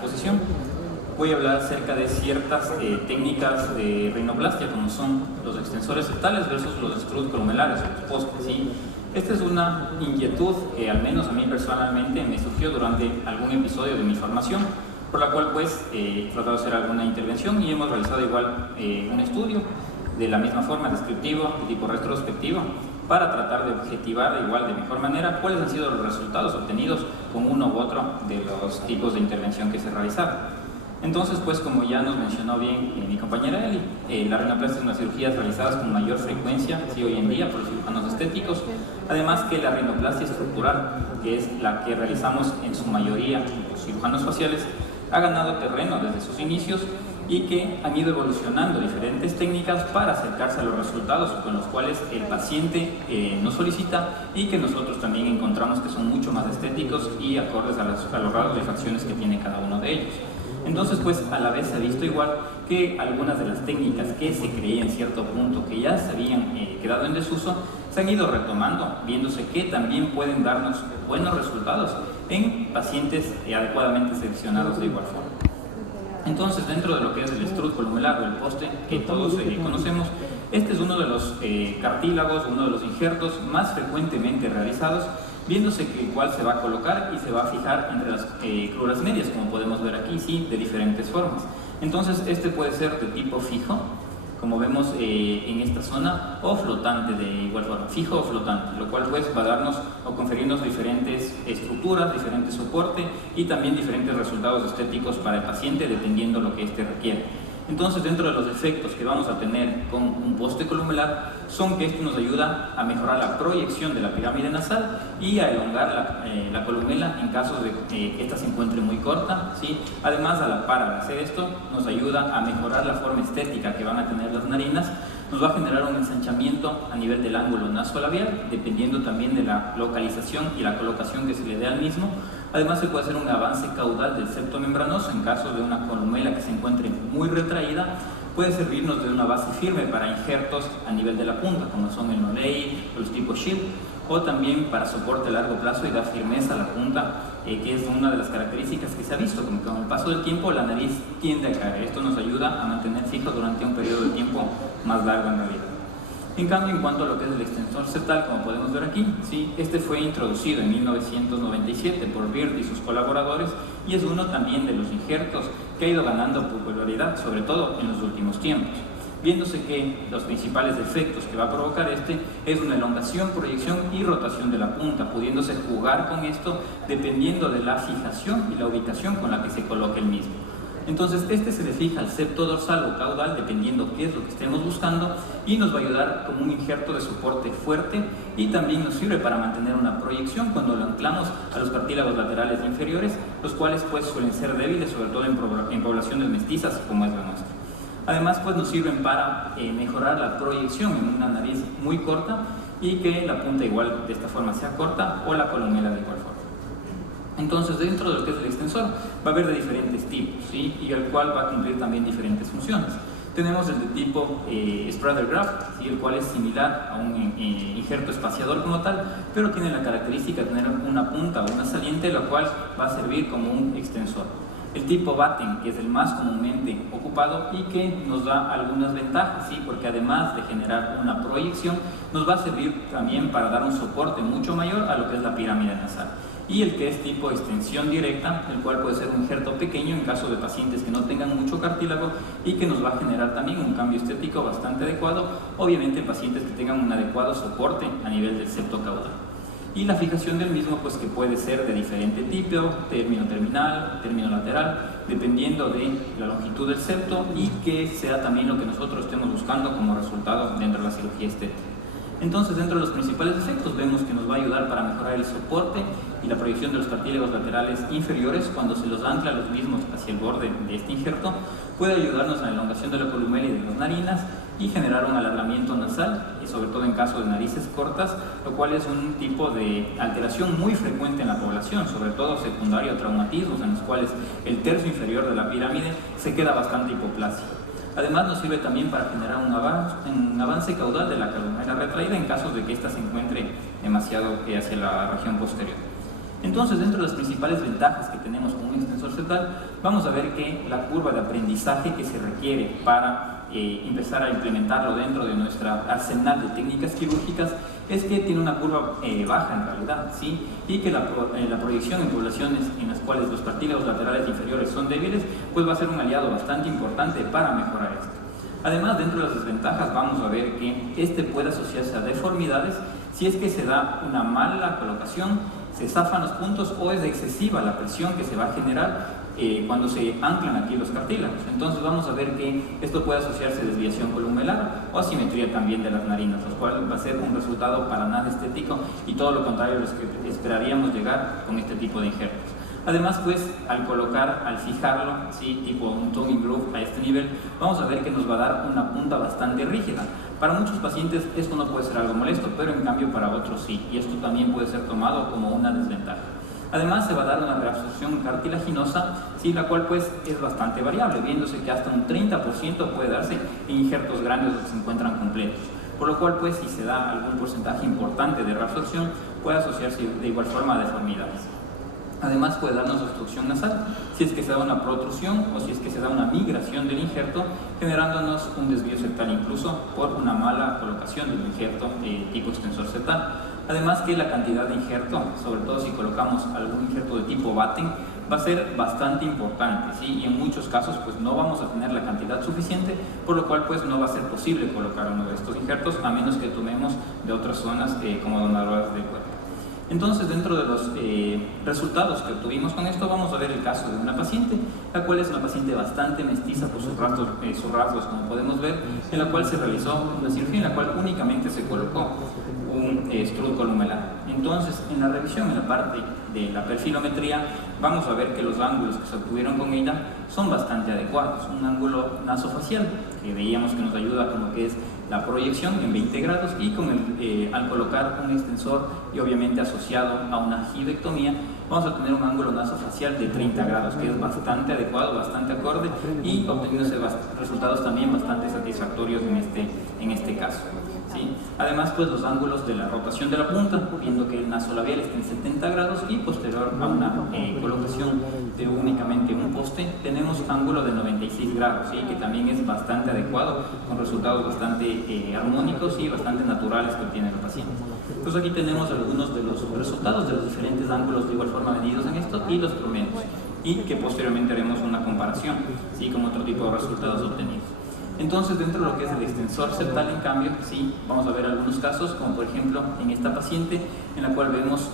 exposición. Voy a hablar acerca de ciertas técnicas de rinoplastia, como son los extensores septales versus los extrudos columelares o los postes, ¿sí? Esta es una inquietud que al menos a mí personalmente me surgió durante algún episodio de mi formación, por la cual pues he tratado de hacer alguna intervención y hemos realizado igual un estudio de la misma forma, descriptivo, de tipo retrospectivo, para tratar de objetivar de igual, de mejor manera, cuáles han sido los resultados obtenidos con uno u otro de los tipos de intervención que se realizaron. Entonces, pues como ya nos mencionó bien mi compañera Eli, la rinoplastia es una cirugía realizada con mayor frecuencia, sí, hoy en día por los cirujanos estéticos, además que la rinoplastia estructural, que es la que realizamos en su mayoría los cirujanos faciales, ha ganado terreno desde sus inicios y que han ido evolucionando diferentes técnicas para acercarse a los resultados con los cuales el paciente nos solicita y que nosotros también encontramos que son mucho más estéticos y acordes a los rasgos y facciones que tiene cada uno de ellos. Entonces, pues a la vez se ha visto igual que algunas de las técnicas que se creía en cierto punto que ya se habían quedado en desuso, se han ido retomando, viéndose que también pueden darnos buenos resultados en pacientes adecuadamente seleccionados de igual forma. Entonces, dentro de lo que es el extrudo columelar o el poste que todos conocemos, este es uno de los cartílagos, uno de los injertos más frecuentemente realizados, viéndose que el cual se va a colocar y se va a fijar entre las cruras medias, como podemos ver aquí, sí, de diferentes formas. Entonces, este puede ser de tipo fijo, como vemos en esta zona, o flotante de igual forma, fijo o flotante, lo cual pues va a darnos o conferirnos diferentes estructuras, diferente soporte y también diferentes resultados estéticos para el paciente dependiendo lo que éste requiere. Entonces, dentro de los efectos que vamos a tener con un poste columelar son que este nos ayuda a mejorar la proyección de la pirámide nasal y a elongar la columela en caso de que ésta se encuentre muy corta, ¿sí? Además, a la par de hacer esto, nos ayuda a mejorar la forma estética que van a tener las narinas, nos va a generar un ensanchamiento a nivel del ángulo nasolabial, dependiendo también de la localización y la colocación que se le dé al mismo. Además, se puede hacer un avance caudal del septo membranoso en caso de una columela que se encuentre muy retraída. Puede servirnos de una base firme para injertos a nivel de la punta, como son el Nolei, los tipos Shield, o también para soporte a largo plazo y dar firmeza a la punta, que es una de las características que se ha visto, como que con el paso del tiempo la nariz tiende a caer. Esto nos ayuda a mantener fijo durante un periodo de tiempo más largo en realidad. En cambio, en cuanto a lo que es el extensor septal, como podemos ver aquí, ¿sí? Este fue introducido en 1997 por Beard y sus colaboradores y es uno también de los injertos que ha ido ganando popularidad, sobre todo en los últimos tiempos, viéndose que los principales efectos que va a provocar este es una elongación, proyección y rotación de la punta, pudiéndose jugar con esto dependiendo de la fijación y la ubicación con la que se coloque el mismo. Entonces, este se le fija al septo dorsal o caudal, dependiendo qué es lo que estemos buscando, y nos va a ayudar como un injerto de soporte fuerte y también nos sirve para mantener una proyección cuando lo anclamos a los cartílagos laterales inferiores, los cuales pues suelen ser débiles, sobre todo en poblaciones mestizas como es la nuestra. Además, pues nos sirven para mejorar la proyección en una nariz muy corta y que la punta igual de esta forma sea corta o la columela de igual forma. Entonces, dentro de lo que es el extensor, va a haber de diferentes tipos, ¿sí? Y el cual va a cumplir también diferentes funciones. Tenemos el de tipo Sprader Graft, ¿sí? El cual es similar a un injerto espaciador como tal, pero tiene la característica de tener una punta o una saliente, lo cual va a servir como un extensor. El tipo Batten, que es el más comúnmente ocupado y que nos da algunas ventajas, ¿sí? Porque además de generar una proyección, nos va a servir también para dar un soporte mucho mayor a lo que es la pirámide nasal. Y el que es tipo extensión directa, el cual puede ser un injerto pequeño en caso de pacientes que no tengan mucho cartílago y que nos va a generar también un cambio estético bastante adecuado, obviamente en pacientes que tengan un adecuado soporte a nivel del septo caudal. Y la fijación del mismo, pues que puede ser de diferente tipo, término terminal, término lateral, dependiendo de la longitud del septo y que sea también lo que nosotros estemos buscando como resultado dentro de la cirugía estética. Entonces, dentro de los principales efectos vemos que nos va a ayudar para mejorar el soporte y la proyección de los cartílagos laterales inferiores cuando se los ancla los mismos hacia el borde de este injerto. Puede ayudarnos a la elongación de la columela y de las narinas y generar un alargamiento nasal, y sobre todo en caso de narices cortas, lo cual es un tipo de alteración muy frecuente en la población, sobre todo secundario a traumatismos en los cuales el tercio inferior de la pirámide se queda bastante hipoplásico. Además, nos sirve también para generar un avance caudal de la columela retraída en caso de que ésta se encuentre demasiado hacia la región posterior. Entonces, dentro de las principales ventajas que tenemos con un extensor septal, vamos a ver que la curva de aprendizaje que se requiere para empezar a implementarlo dentro de nuestra arsenal de técnicas quirúrgicas es que tiene una curva baja en realidad, ¿sí? Y que la proyección en poblaciones en las cuales los cartílagos laterales inferiores son débiles, pues va a ser un aliado bastante importante para mejorar esto. Además, dentro de las desventajas vamos a ver que este puede asociarse a deformidades si es que se da una mala colocación, se zafan los puntos o es excesiva la presión que se va a generar cuando se anclan aquí los cartílagos. Entonces vamos a ver que esto puede asociarse a desviación columelar o asimetría también de las narinas, lo cual va a ser un resultado para nada estético y todo lo contrario a los que esperaríamos llegar con este tipo de injertos. Además, pues, al colocar, al fijarlo, ¿sí? Tipo un tongue groove a este nivel, vamos a ver que nos va a dar una punta bastante rígida. Para muchos pacientes esto no puede ser algo molesto, pero en cambio para otros sí, y esto también puede ser tomado como una desventaja. Además, se va a dar una reabsorción cartilaginosa, ¿sí? La cual pues es bastante variable, viéndose que hasta un 30% puede darse en injertos grandes que se encuentran completos. Por lo cual, pues, si se da algún porcentaje importante de reabsorción, puede asociarse de igual forma a deformidades. Además, puede darnos obstrucción nasal si es que se da una protrusión o si es que se da una migración del injerto, generándonos un desvío septal incluso por una mala colocación del injerto tipo extensor septal. Además que la cantidad de injerto, sobre todo si colocamos algún injerto de tipo Batten, va a ser bastante importante, ¿sí? Y en muchos casos pues no vamos a tener la cantidad suficiente, por lo cual pues no va a ser posible colocar uno de estos injertos a menos que tomemos de otras zonas como donadoras del cuerpo. Entonces, dentro de los resultados que obtuvimos con esto, vamos a ver el caso de una paciente, la cual es una paciente bastante mestiza por sus rasgos, como podemos ver, en la cual se realizó una cirugía en la cual únicamente se colocó un extrudo columelar. Entonces, en la revisión, en la parte de la perfilometría, vamos a ver que los ángulos que se obtuvieron con ella son bastante adecuados. Un ángulo nasofacial, que veíamos que nos ayuda con lo que es la proyección en 20 grados y con al colocar un extensor y obviamente asociado a una gibectomía, vamos a tener un ángulo nasofacial de 30 grados, que es bastante adecuado, bastante acorde y obteniéndose resultados también bastante satisfactorios en este caso. ¿Sí? Además, pues los ángulos de la rotación de la punta, viendo que el nasolabial está en 70 grados y posterior a una colocación de únicamente un poste, tenemos ángulo de 96 grados, ¿sí? Que también es bastante adecuado, con resultados bastante armónicos y bastante naturales que obtiene el paciente. Entonces aquí tenemos algunos de los resultados de los diferentes ángulos de igual forma medidos en esto y los promedios, y que posteriormente haremos una comparación, ¿sí? Con otro tipo de resultados obtenidos. Entonces, dentro de lo que es el extensor septal, en cambio, sí, vamos a ver algunos casos, como por ejemplo en esta paciente, en la cual vemos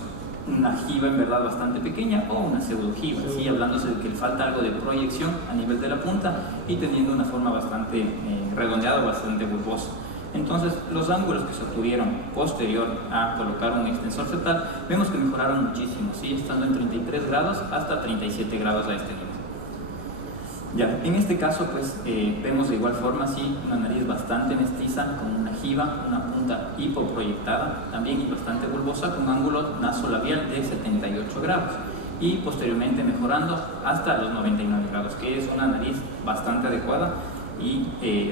una jiba en verdad bastante pequeña o una pseudojiba, ¿sí? Hablándose de que le falta algo de proyección a nivel de la punta y teniendo una forma bastante redondeada, bastante bulbosa. Entonces, los ángulos que se obtuvieron posterior a colocar un extensor septal, vemos que mejoraron muchísimo, ¿sí? Estando en 33 grados hasta 37 grados a este nivel. Ya, en este caso pues vemos de igual forma sí, una nariz bastante mestiza con una jiba, una punta hipoproyectada también y bastante bulbosa con un ángulo nasolabial de 78 grados y posteriormente mejorando hasta los 99 grados, que es una nariz bastante adecuada y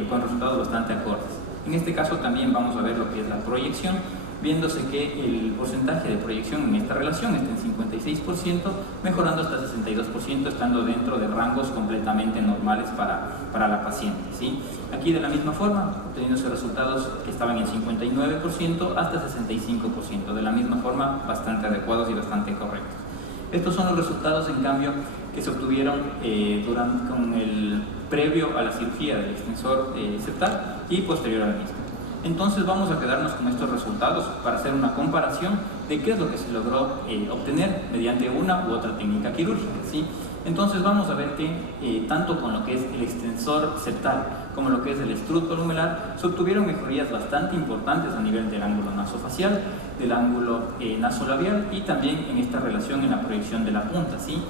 con resultados bastante acordes. En este caso también vamos a ver lo que es la proyección, viéndose que el porcentaje de proyección en esta relación está en 56%, mejorando hasta 62%, estando dentro de rangos completamente normales para la paciente, ¿sí? Aquí de la misma forma, obteniéndose resultados que estaban en 59% hasta 65%, de la misma forma bastante adecuados y bastante correctos. Estos son los resultados, en cambio, que se obtuvieron con el previo a la cirugía del extensor septal y posterior al mismo. Entonces vamos a quedarnos con estos resultados para hacer una comparación de qué es lo que se logró obtener mediante una u otra técnica quirúrgica, ¿sí? Entonces vamos a ver que tanto con lo que es el extensor septal como lo que es el extrudo columelar se obtuvieron mejorías bastante importantes a nivel del ángulo nasofacial, del ángulo nasolabial y también en esta relación en la proyección de la punta, ¿sí?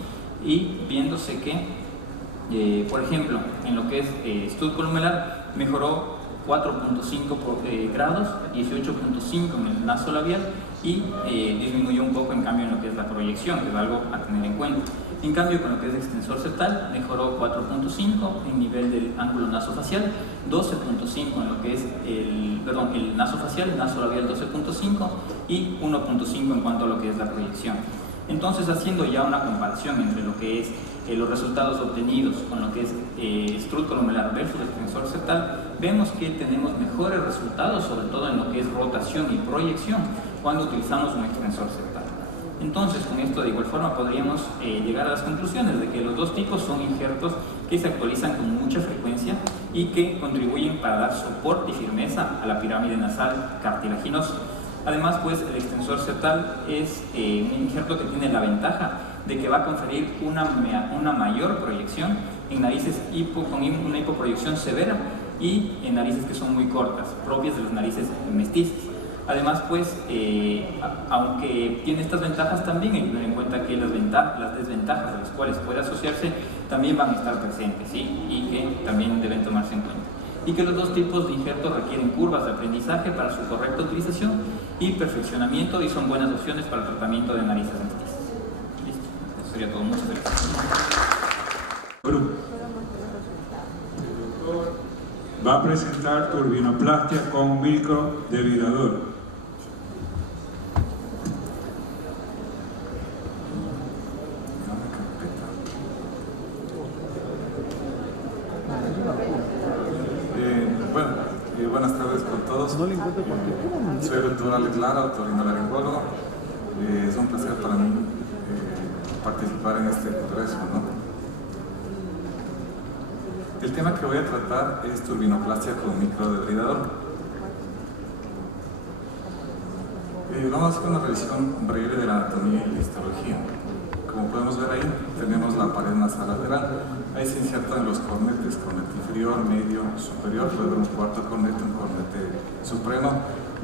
Y viéndose que, por ejemplo, en lo que es extrudo columelar mejoró 4.5 grados, 18.5 en el nasolabial y disminuyó un poco en cambio en lo que es la proyección, que es algo a tener en cuenta. En cambio, con lo que es extensor septal, mejoró 4.5 en nivel del ángulo nasofacial, 12.5 en lo que es el nasofacial, nasolabial 12.5 y 1.5 en cuanto a lo que es la proyección. Entonces, haciendo ya una comparación entre lo que es los resultados obtenidos con lo que es extrudo columelar versus extensor septal, vemos que tenemos mejores resultados, sobre todo en lo que es rotación y proyección, cuando utilizamos un extensor septal. Entonces, con esto de igual forma podríamos llegar a las conclusiones de que los dos tipos son injertos que se actualizan con mucha frecuencia y que contribuyen para dar soporte y firmeza a la pirámide nasal cartilaginosa. Además, pues, el extensor septal es un injerto que tiene la ventaja de que va a conferir una mayor proyección en narices con una hipoproyección severa y en narices que son muy cortas, propias de las narices mestizas. Además, pues, aunque tiene estas ventajas, también hay que tener en cuenta que las desventajas de las cuales puede asociarse también van a estar presentes, ¿sí? Y que también deben tomarse en cuenta. Y que los dos tipos de injertos requieren curvas de aprendizaje para su correcta utilización y perfeccionamiento y son buenas opciones para el tratamiento de narices mestizas. Listo, eso sería todo. Muchas gracias. El doctor va a presentar turbinoplastia con microdevidador. Buenas tardes con todos. Soy el doctor Alex Lara, otorrinolaringólogo. Es un placer para mí participar en este congreso, ¿no? El tema que voy a tratar es turbinoplastia con microdebridador. Vamos a hacer una revisión breve de la anatomía y la histología. Como podemos ver ahí, tenemos la pared nasal lateral. Ahí se insertan los cornetes, cornete inferior, medio, superior, luego un cuarto cornete, un cornete supremo,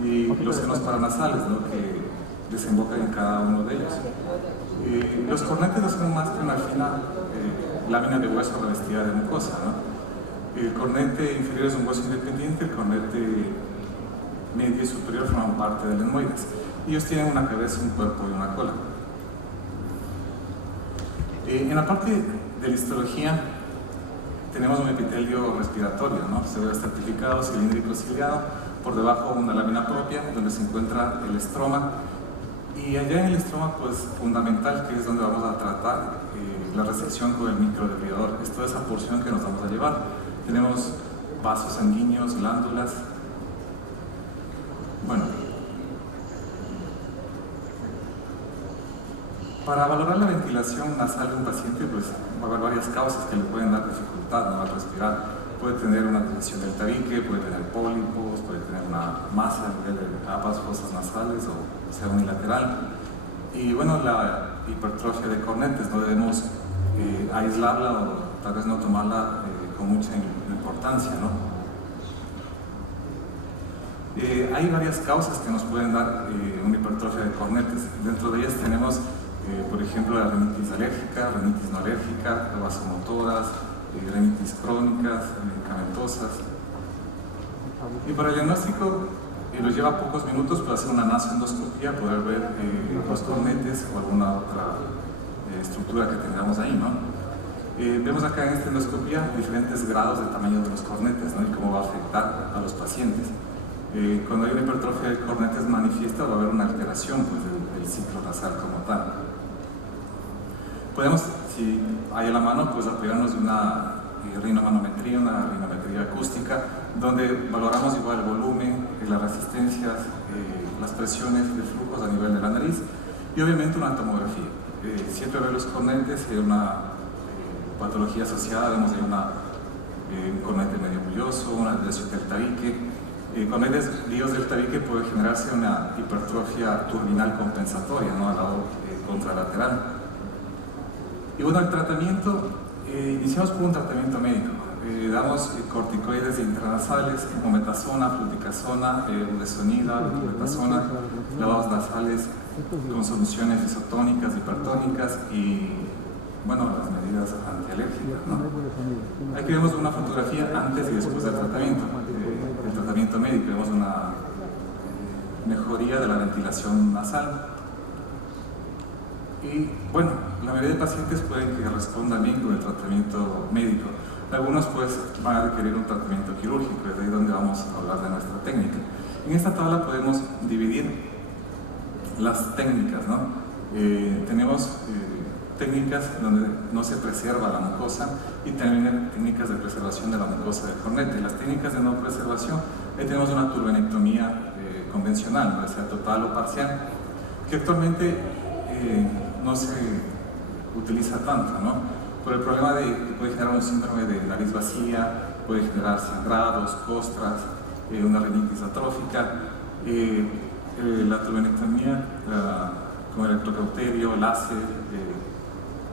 y los senos paranasales, ¿no?, que desembocan en cada uno de ellos. Los cornetes no son más que una fina lámina de hueso revestida de mucosa, ¿no? El cornete inferior es un hueso independiente, el cornete medio y superior forman parte del etmoides. Ellos tienen una cabeza, un cuerpo y una cola. En la parte de la histología tenemos un epitelio respiratorio, ¿no? Se ve estratificado, cilíndrico, ciliado, por debajo una lámina propia donde se encuentra el estroma, y allá en el estroma, pues, fundamental, que es donde vamos a tratar la resección con el microdebridador. Es toda esa porción que nos vamos a llevar. Tenemos vasos sanguíneos, glándulas. Bueno, para valorar la ventilación nasal de un paciente, pues va a haber varias causas que le pueden dar dificultad, ¿no?, al respirar. Puede tener una dilatación del tabique, puede tener pólipos, puede tener una masa a nivel de ambas fosas nasales o sea unilateral. Y bueno, la hipertrofia de cornetes, no debemos aislarla o tal vez no tomarla con mucha importancia, ¿no? Hay varias causas que nos pueden dar una hipertrofia de cornetes. Dentro de ellas tenemos por ejemplo, la rinitis alérgica, rinitis no alérgica, vasomotoras, rinitis crónicas, medicamentosas. Y para el diagnóstico nos lleva pocos minutos para hacer una nasoendoscopía, poder ver los cornetes o alguna otra estructura que tengamos ahí, ¿no? Vemos acá en esta endoscopía diferentes grados de tamaño de los cornetes, ¿no?, y cómo va a afectar a los pacientes. Cuando hay una hipertrofia de cornetes manifiesta, va a haber una alteración, pues, del ciclo nasal como tal. Podemos, si hay a la mano, pues apoyarnos de una rinomanometría, una rinometría acústica, donde valoramos igual el volumen, las resistencias, las presiones de flujos a nivel de la nariz y obviamente una tomografía. Siempre ver los cornetes, si hay una patología asociada, vemos ahí un cornete medio bulloso, una dilatación del tabique. Con desvíos del tabique puede generarse una hipertrofia turbinal compensatoria, ¿no?, al lado contralateral. Y bueno, el tratamiento, iniciamos por un tratamiento médico. Damos corticoides intranasales, mometasona, fluticasona, budesonida, metasona, lavados nasales con soluciones isotónicas, hipertónicas y, bueno, las medidas antialérgicas, ¿no? Aquí vemos una fotografía antes y después del tratamiento. El tratamiento médico, vemos una mejoría de la ventilación nasal. Y bueno, la mayoría de pacientes pueden que respondan bien con el tratamiento médico. Algunos pues van a requerir un tratamiento quirúrgico, es ahí donde vamos a hablar de nuestra técnica. En esta tabla podemos dividir las técnicas, ¿no? Tenemos técnicas donde no se preserva la mucosa y también técnicas de preservación de la mucosa del cornete. Las técnicas de no preservación, ahí tenemos una turbenectomía convencional, ya sea total o parcial, que actualmente no se utiliza tanto, ¿no? Por el problema de que puede generar un síndrome de nariz vacía, puede generar sangrados, costras, una rinitis atrófica. La turbenectomía con electrocauterio, láser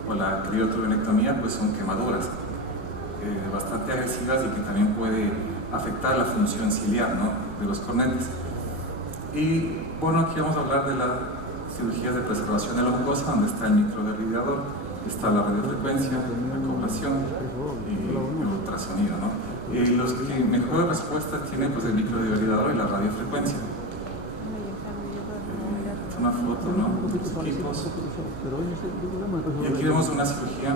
o la crioturbenectomía pues son quemaduras bastante agresivas y que también puede afectar la función ciliar, ¿no?, de los cornetes. Y bueno, aquí vamos a hablar de las cirugías de preservación de la mucosa, donde está el microderribador, está la radiofrecuencia, la acoblación y el ultrasonido, ¿no? Los que mejor respuesta tienen pues el microderribador y la radiofrecuencia. Una foto, ¿no?, de los equipos. Y aquí vemos una cirugía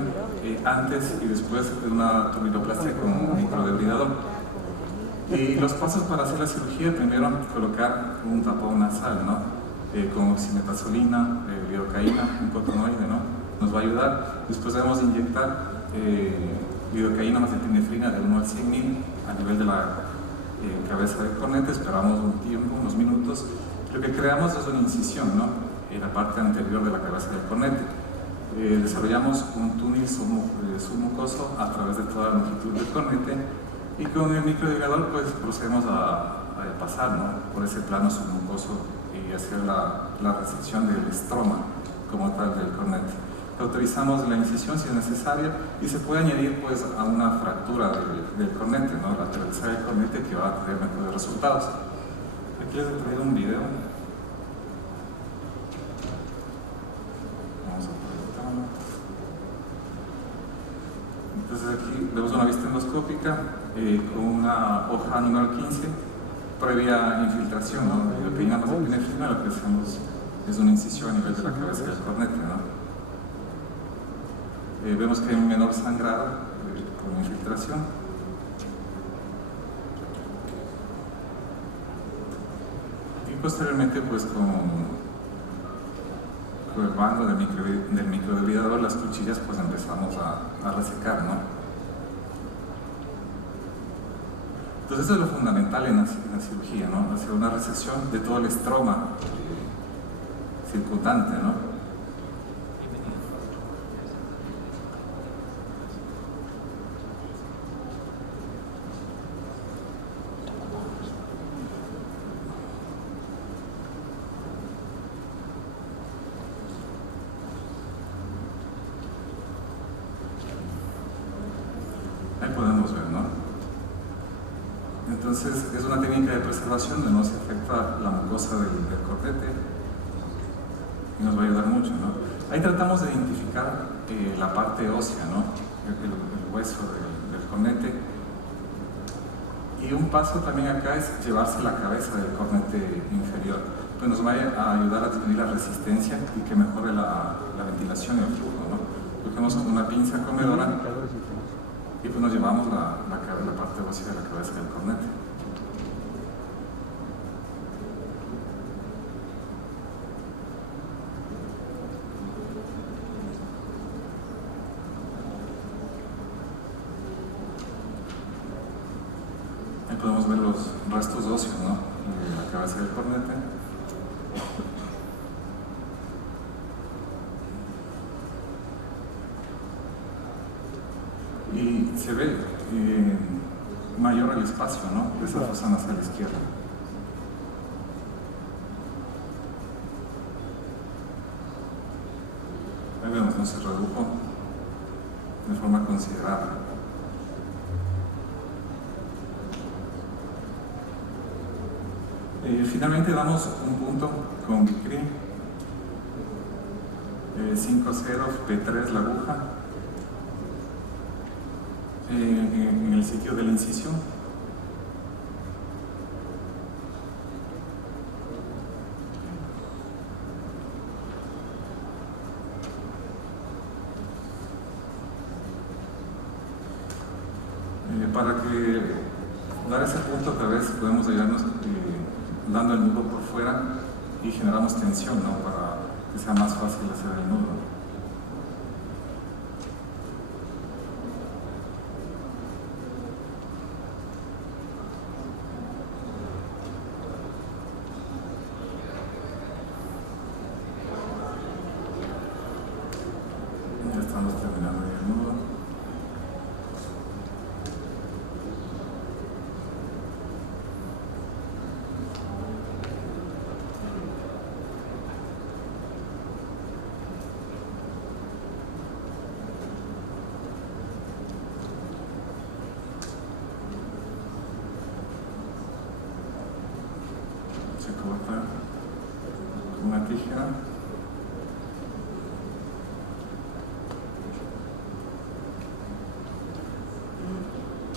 antes y después de una turbinoplastia con microderribador. Y los pasos para hacer la cirugía: primero colocar un tapón nasal, ¿no?, con oximetazolina, lidocaína, un cotonoide, ¿no?, nos va a ayudar. Después debemos inyectar lidocaína más epinefrina de 1 al 100.000 a nivel de la cabeza del cornete. Esperamos un tiempo, unos minutos. Lo que creamos es una incisión, ¿no?, en la parte anterior de la cabeza del cornete. Desarrollamos un túnel submucoso a través de toda la longitud del cornete y con el microderribador pues procedemos a pasar, ¿no?, por ese plano submucoso y hacer la resección del estroma como tal del cornete. Autorizamos la incisión si es necesaria y se puede añadir pues a una fractura del cornete, ¿no?, la lateralizar el cornete, que va a tener mejores resultados. Aquí les he traído un video. Vamos a proyectarlo. Entonces aquí vemos una vista endoscópica con una hoja número 15, previa infiltración, ¿no?, de peinamos de epinefrina. Lo que hacemos es una incisión a nivel de la cabeza del cornete, ¿no? Vemos que hay un menor sangrado con infiltración. Posteriormente, pues con el mando del microderribador, las cuchillas, pues empezamos a resecar, ¿no? Entonces eso es lo fundamental en la cirugía, ¿no?, hacer una resección de todo el estroma circundante, ¿no? Ahí podemos ver, ¿no? Entonces es una técnica de preservación donde no se afecta la mucosa del cornete y nos va a ayudar mucho, ¿no? Ahí tratamos de identificar la parte ósea, ¿no?, el hueso del cornete. Y un paso también acá es llevarse la cabeza del cornete inferior, pues nos va a ayudar a disminuir la resistencia y que mejore la ventilación y el flujo, ¿no? Cogemos con una pinza comedora y pues nos llevamos la parte ósea de la cabeza del cornete. Ahí podemos ver los restos óseos, ¿no?, de la cabeza del cornete. Y se ve mayor el espacio, ¿no?, de esa fosa nasal izquierda. Ahí vemos, ¿no?, se redujo de forma considerable. Finalmente damos un punto con Vicry 5-0 P3 la aguja en el sitio de la incisión. Para que dar ese punto otra vez podemos ayudarnos dando el nudo por fuera y generamos tensión, ¿no?, para que sea más fácil hacer el nudo. Ya estamos terminando el nudo. Se corta con una tijera.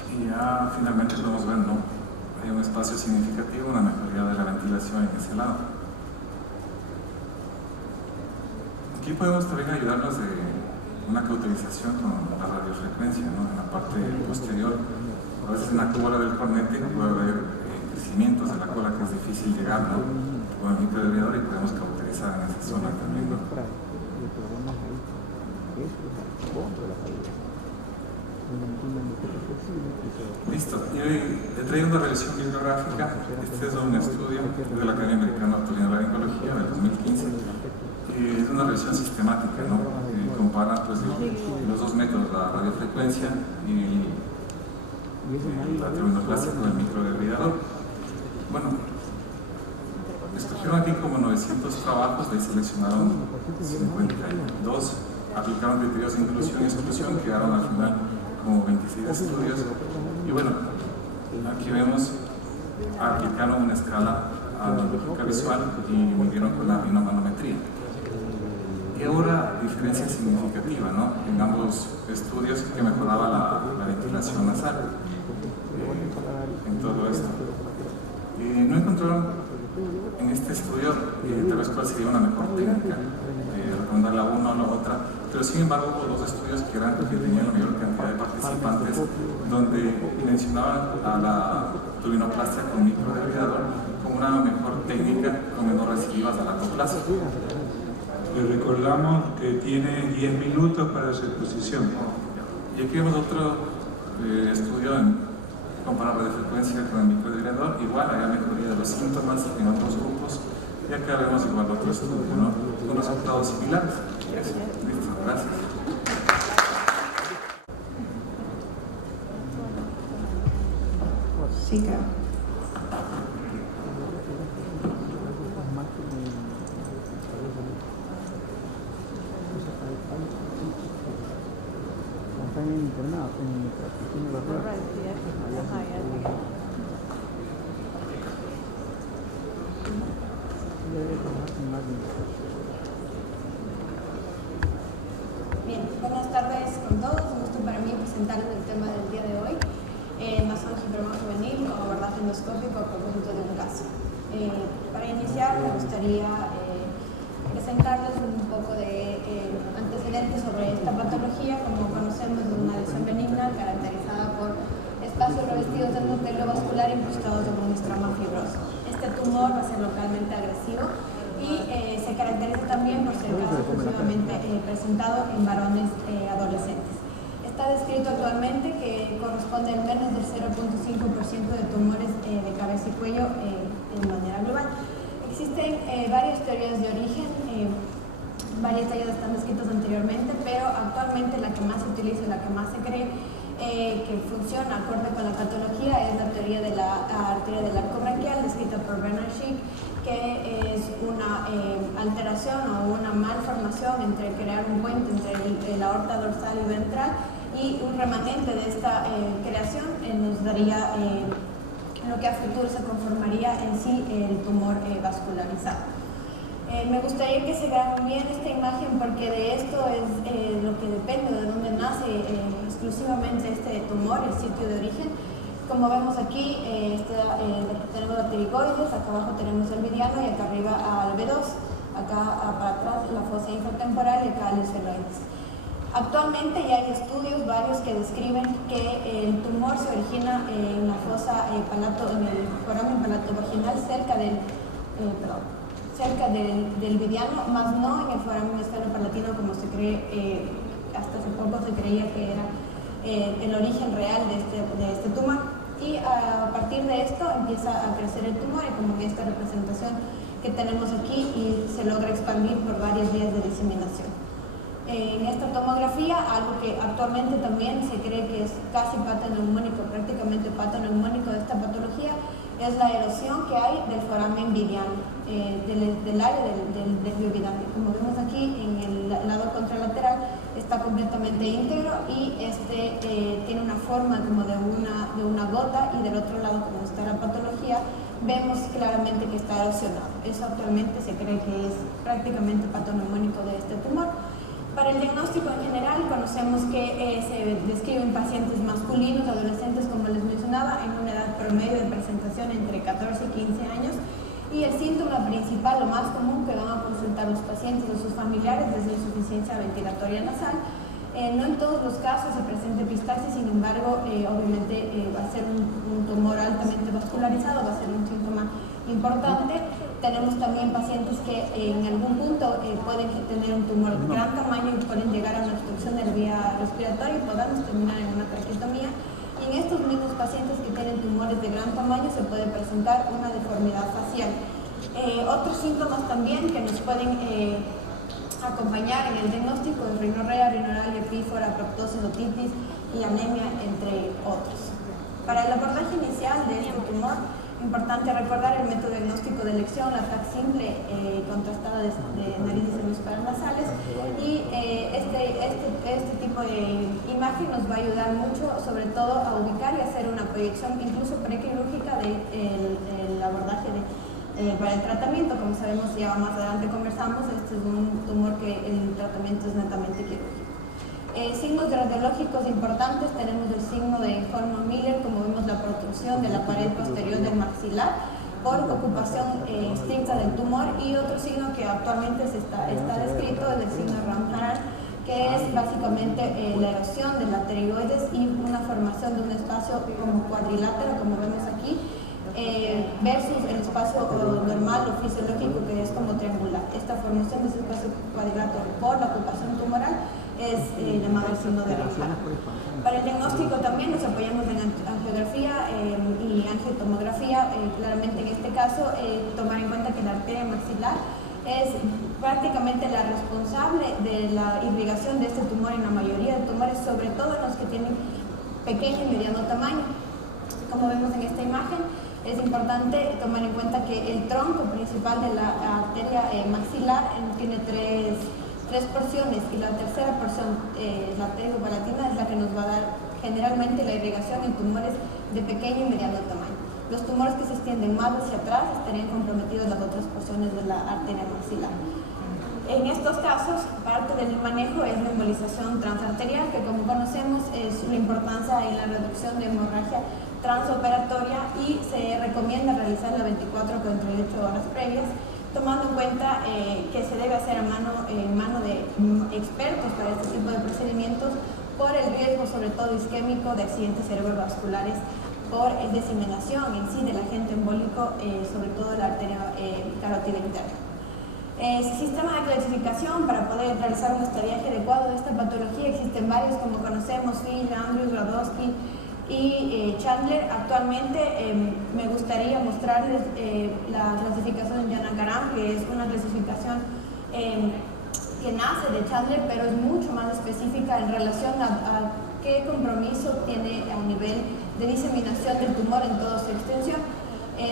Y ya finalmente podemos ver, ¿no? Hay un espacio significativo, una mejoría de la ventilación en ese lado. Aquí podemos también ayudarnos de una cauterización con la radiofrecuencia, ¿no? En la parte posterior. A veces en la cola del cornete puede haber crecimientos de la cola que es difícil llegar, ¿no? Con el microderivador y podemos cauterizar en esa zona también, ¿no? Listo, y hoy he traído una revisión bibliográfica. Este es un estudio de la Academia Americana de Otorrinolaringología del 2015. Es una revisión sistemática, ¿no? Compara pues, los dos métodos, la radiofrecuencia y la terminoplastia con el microderivador. Bueno, escogieron aquí como 900 trabajos, de ahí seleccionaron 52, aplicaron criterios de inclusión y exclusión, quedaron al final como 26 estudios. Y bueno, aquí vemos, aplicaron una escala analógica visual y midieron con la rinomanometría. Y ahora diferencia significativa, ¿no? En ambos estudios que mejoraba la ventilación nasal en todo esto. No encontraron en este estudio tal vez cuál sería una mejor técnica, recomendar la una o la otra, pero sin embargo hubo dos estudios que tenían la mayor cantidad de participantes, donde mencionaban a la turbinoplastia con microderivador como una mejor técnica con menor recidivas de la lactoplasma. Le recordamos que tiene 10 minutos para su exposición. Y aquí vemos otro estudio en comparar radiofrecuencia con el microderivador. Igual hay mejoría de los síntomas en otros grupos. Y acá vemos igual otro estudio, ¿no? Con resultados similares. Listo, gracias. Sí, claro. Están internados en tiene los dos. Bien, buenas tardes con todos. Un gusto para mí presentarles el tema del día de hoy, masaje hipermón juvenil o abordaje endoscópico a propósito de un caso. Para iniciar me gustaría presentarles un poco de antecedentes sobre esta patología. Como conocemos, es una lesión benigna caracterizada por espacios revestidos de endotelium vascular incrustados en un estroma fibroso. Este tumor va a ser localmente agresivo y se caracteriza también por ser casi exclusivamente presentado en varones adolescentes. Está descrito actualmente que corresponde al menos del 0.5% de tumores de cabeza y cuello de manera global. Existen varias teorías de origen, varias de ellas están descritas anteriormente, pero actualmente la que más se utiliza y la que más se cree que funciona acorde con la patología es la teoría de la arteria del arco braquial, descrita por Bernard Schick, que es una alteración o una malformación entre crear un puente entre la aorta dorsal y ventral, y un remanente de esta creación nos daría lo que a futuro se conformaría en sí el tumor vascularizado. Me gustaría que se graben bien esta imagen, porque de esto es lo que depende de dónde nace exclusivamente este tumor, el sitio de origen. Como vemos aquí, tenemos la pterigoides, acá abajo tenemos el mediano y acá arriba al B2, acá para atrás la fosa infratemporal y acá el esfenoides. Actualmente ya hay estudios varios que describen que el tumor se origina en la fosa en el foramen palatovaginal cerca del cerca del Vidiano, más no en el foramen esfenopalatino como se cree, hasta hace poco se creía que era el origen real de este tumor. Y a partir de esto empieza a crecer el tumor, y como en esta representación que tenemos aquí, y se logra expandir por varias vías de diseminación. En esta tomografía, algo que actualmente también se cree que es casi patoneumónico, prácticamente patoneumónico de esta patología, es la erosión que hay del foramen vidiano, del área del biovidante. Como vemos aquí, en el lado contralateral está completamente íntegro, y tiene una forma como de una gota, y del otro lado, como está la patología, vemos claramente que está erosionado. Eso actualmente se cree que es prácticamente patoneumónico de este tumor. Para el diagnóstico en general, conocemos que se describen pacientes masculinos, adolescentes, como les mencionaba, en una edad promedio de presentación entre 14 y 15 años, y el síntoma principal, lo más común que van a consultar los pacientes o sus familiares, es la insuficiencia ventilatoria nasal. No en todos los casos se presenta epistaxis, sin embargo, obviamente va a ser un tumor altamente vascularizado, va a ser un síntoma importante. Tenemos también pacientes que en algún punto pueden tener un tumor de gran tamaño y pueden llegar a una obstrucción de la vía respiratoria y podamos terminar en una traqueotomía. Y en estos mismos pacientes que tienen tumores de gran tamaño se puede presentar una deformidad facial. Otros síntomas también que nos pueden acompañar en el diagnóstico es rinorrea, rinoralia, pífora, proptosis, otitis y anemia, entre otros. Para el abordaje inicial de este tumor, importante recordar el método diagnóstico de elección, la FAC simple contrastada de nariz y senos paranasales, y este tipo de imagen nos va a ayudar mucho, sobre todo a ubicar y hacer una proyección incluso prequirúrgica del abordaje para el tratamiento. Como sabemos, ya más adelante conversamos, este es un tumor que el tratamiento es netamente quirúrgico. Signos radiológicos importantes, tenemos el signo de Horman-Miller, como vemos la protrusión de la pared posterior del maxilar por ocupación estricta del tumor, y otro signo que actualmente está descrito es el signo Ram-Harald, que es básicamente la erosión de la pterigoides y una formación de un espacio como cuadrilátero, como vemos aquí, versus el espacio normal o fisiológico, que es como triangular. Esta formación de ese espacio cuadrilátero por la ocupación tumoral es llamado el signo de Ram-Harald. Para el diagnóstico también nos apoyamos en angiografía y angiotomografía. Claramente en este caso, tomar en cuenta que la arteria maxilar es prácticamente la responsable de la irrigación de este tumor en la mayoría de tumores, sobre todo en los que tienen pequeño y mediano tamaño. Como vemos en esta imagen, es importante tomar en cuenta que el tronco principal de la arteria maxilar tiene tres porciones, y la tercera porción, la arteriopalatina, es la que nos va a dar generalmente la irrigación en tumores de pequeño y mediano tamaño. Los tumores que se extienden más hacia atrás estarían comprometidos las otras porciones de la arteria maxilar. En estos casos, parte del manejo es la embolización transarterial, que como conocemos es la importancia en la reducción de hemorragia transoperatoria, y se recomienda realizarla 24 a 48 horas previas, tomando en cuenta que se debe hacer en mano de expertos para este tipo de procedimientos, por el riesgo sobre todo isquémico de accidentes cerebrovasculares, por diseminación en sí del agente embólico, sobre todo la arteria carótida interna. Sistema de clasificación para poder realizar un estadiaje adecuado de esta patología. Existen varios, como conocemos, Fish, Andrews, Radowski y Chandler. Actualmente me gustaría mostrarles la clasificación de Janakaram, que es una clasificación que nace de Chandler, pero es mucho más específica en relación a qué compromiso tiene a nivel de diseminación del tumor en toda su extensión.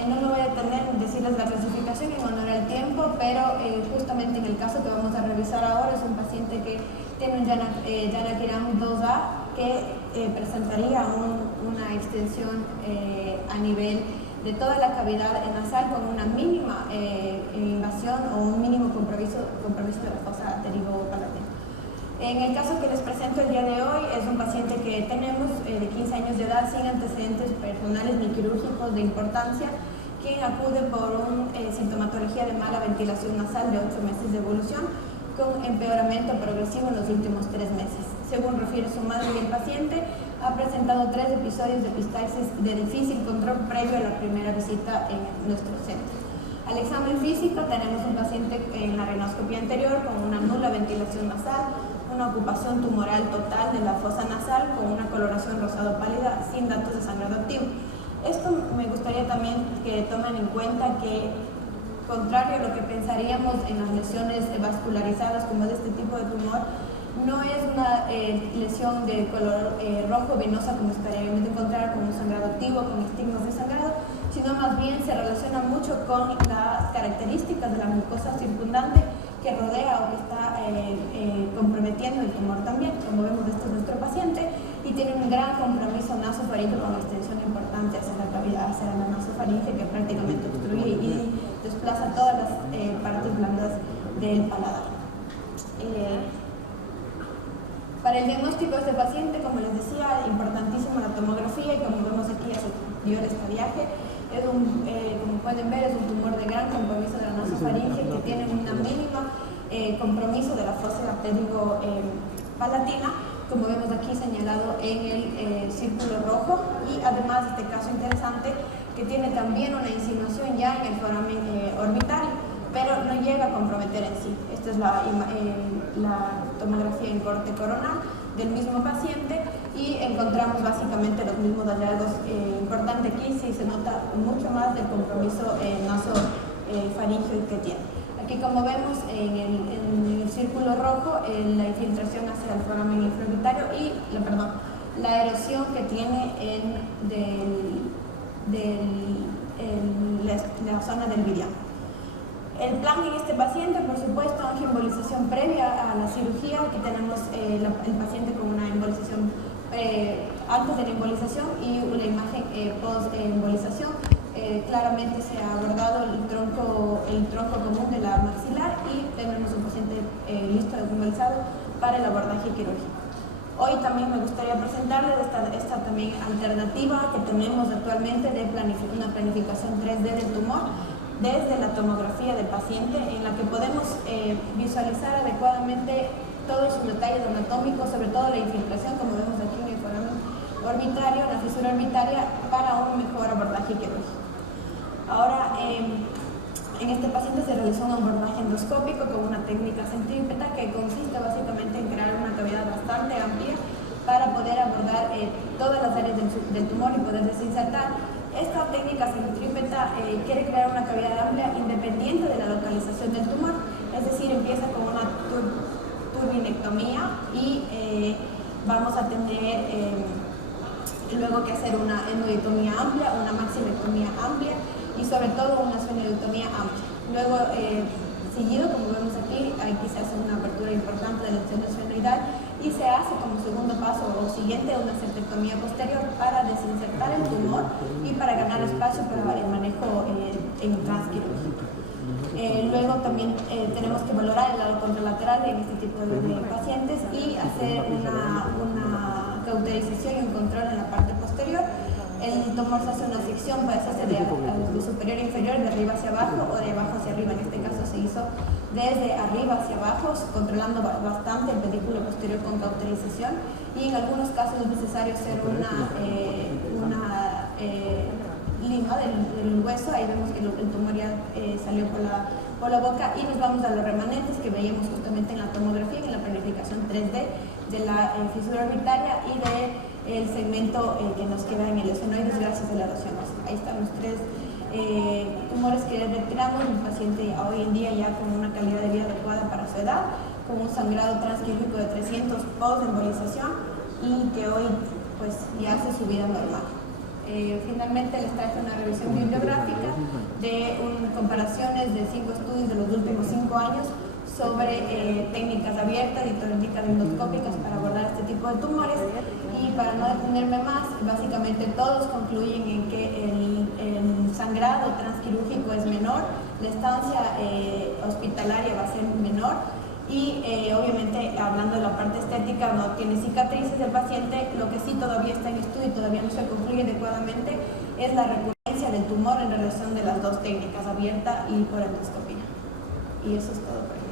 No me voy a detener en decirles la clasificación en honor al tiempo, pero justamente en el caso que vamos a revisar ahora es un paciente que tiene un Janakaram 2A, que presentaría una extensión a nivel de toda la cavidad nasal con una mínima invasión o un mínimo compromiso de la fosa pterigo-palatina. En el caso que les presento el día de hoy, es un paciente que tenemos de 15 años de edad, sin antecedentes personales ni quirúrgicos de importancia, quien acude por una sintomatología de mala ventilación nasal de 8 meses de evolución, con empeoramiento progresivo en los últimos 3 meses. Según refiere su madre y el paciente, ha presentado 3 episodios de epistaxis de difícil control previo a la primera visita en nuestro centro. Al examen físico tenemos un paciente en la rinoscopía anterior con una nula ventilación nasal, una ocupación tumoral total de la fosa nasal con una coloración rosado pálida sin datos de sangrado activo. Esto me gustaría también que tomen en cuenta que, contrario a lo que pensaríamos en las lesiones vascularizadas como de este tipo de tumor, no es una lesión de color rojo venosa como estaríamos encontrar con un sangrado activo, con estigmas de sangrado, sino más bien se relaciona mucho con las características de la mucosa circundante que rodea o que está comprometiendo el tumor también. Como vemos, este es nuestro paciente y tiene un gran compromiso nasofaríngeo con extensión importante hacia la cavidad, hacia la nasofaringe, que prácticamente obstruye y desplaza todas las partes blandas del paladar. Para el diagnóstico de este paciente, como les decía, importantísima la tomografía, y como vemos aquí hace mayor estadiaje, es como pueden ver, es un tumor de gran compromiso de la nasofaringe que tiene una mínima compromiso de la fosa palatina, como vemos aquí señalado en el círculo rojo, y además este caso interesante que tiene también una insinuación ya en el foramen orbitario, pero no llega a comprometer en sí. Esta es la tomografía en corte coronal del mismo paciente y encontramos básicamente los mismos hallazgos. Importante aquí, sí se nota mucho más del compromiso nasofaríngeo que tiene. Aquí, como vemos en el círculo rojo, la infiltración hacia el foramen infraorbitario y la erosión que tiene en la zona del virión. El plan en este paciente, por supuesto, angioembolización previa a la cirugía. Aquí tenemos el paciente con una embolización antes de la embolización y una imagen post-embolización. Claramente se ha abordado el tronco común de la maxilar y tenemos un paciente listo, desembolizado para el abordaje quirúrgico. Hoy también me gustaría presentarles esta también alternativa que tenemos actualmente de una planificación 3D del tumor desde la tomografía del paciente, en la que podemos visualizar adecuadamente todos sus detalles anatómicos, sobre todo la infiltración, como vemos aquí en el foramen orbitario, la fisura orbitaria, para un mejor abordaje quirúrgico. Ahora, en este paciente se realizó un abordaje endoscópico con una técnica centrípeta que consiste básicamente en crear una cavidad bastante amplia para poder abordar todas las áreas del tumor y poder desinsertar. Esta técnica centrípeta quiere crear una cavidad amplia independiente de la localización del tumor, es decir, empieza con una turbinectomía y vamos a tener luego que hacer una endoidectomía amplia, una maxillectomía amplia y sobre todo una esfenoidectomía amplia. Luego, seguido, como vemos aquí se hace una apertura importante del seno esfenoidal y se hace como segundo paso o siguiente una septectomía posterior para desinsertar el tumor y para ganar espacio para el manejo en transquirúrgico. Luego también tenemos que valorar el lado contralateral en este tipo de pacientes y hacer una cauterización y un control en la parte posterior. El tumor se hace una sección, puede hacerse de superior a inferior, de arriba hacia abajo o de abajo hacia arriba. En este caso se hizo desde arriba hacia abajo, controlando bastante el pedículo posterior con cauterización, y en algunos casos es necesario hacer una lima del hueso. Ahí vemos que el tumor ya salió por la boca, y nos vamos a los remanentes que veíamos justamente en la tomografía, en la planificación 3D de la fisura orbitaria y del segmento que nos queda en el esfenoides gracias a la erosión. Ahí están los tres tumores que retiramos. Un paciente hoy en día ya con una calidad de vida adecuada para su edad, con un sangrado transquirúrgico de 300 post-embolización y que hoy pues ya hace su vida normal. Finalmente les traje una revisión bibliográfica de comparaciones de 5 estudios de los últimos 5 años sobre técnicas abiertas y técnicas endoscópicas para abordar este tipo de tumores. Y para no detenerme más, básicamente todos concluyen en que el sangrado transquirúrgico es menor, la estancia hospitalaria va a ser menor y obviamente hablando de la parte estética no tiene cicatrices el paciente. Lo que sí todavía está en estudio y todavía no se concluye adecuadamente es la recurrencia del tumor en relación de las dos técnicas, abierta y por endoscopía. Y eso es todo por hoy.